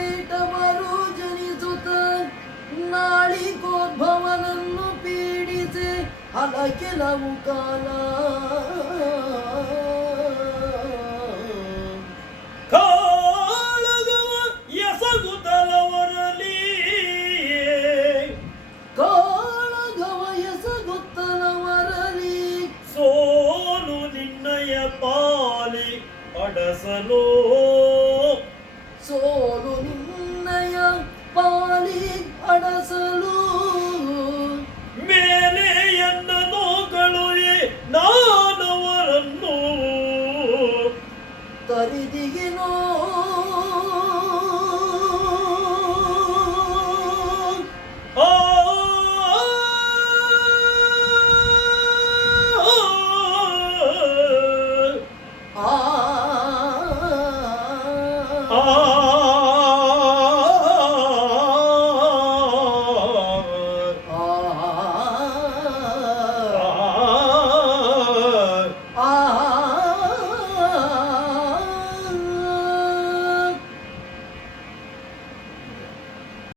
ಮಧುಕೈಟವರು ಜನಿಸುತ್ತ ನಾಳಿಕೋದ್ಭವನನ್ನು ಪೀಡಿಸಿ ಹಲ ಕೆಲವು ಕಾಲ ಸೋಲು ನಿನ್ನಯ ಪಾಲಿ ಅಡಸಲು. ಸೋಲು ನಿನ್ನಯ ಪಾಲಿ ಅಡಸಲು. ಮೇಲೆ ಎನ್ನನು ಕಳುವೆ ನಾನವರನ್ನು. ತರಿದಿಗಿನೋ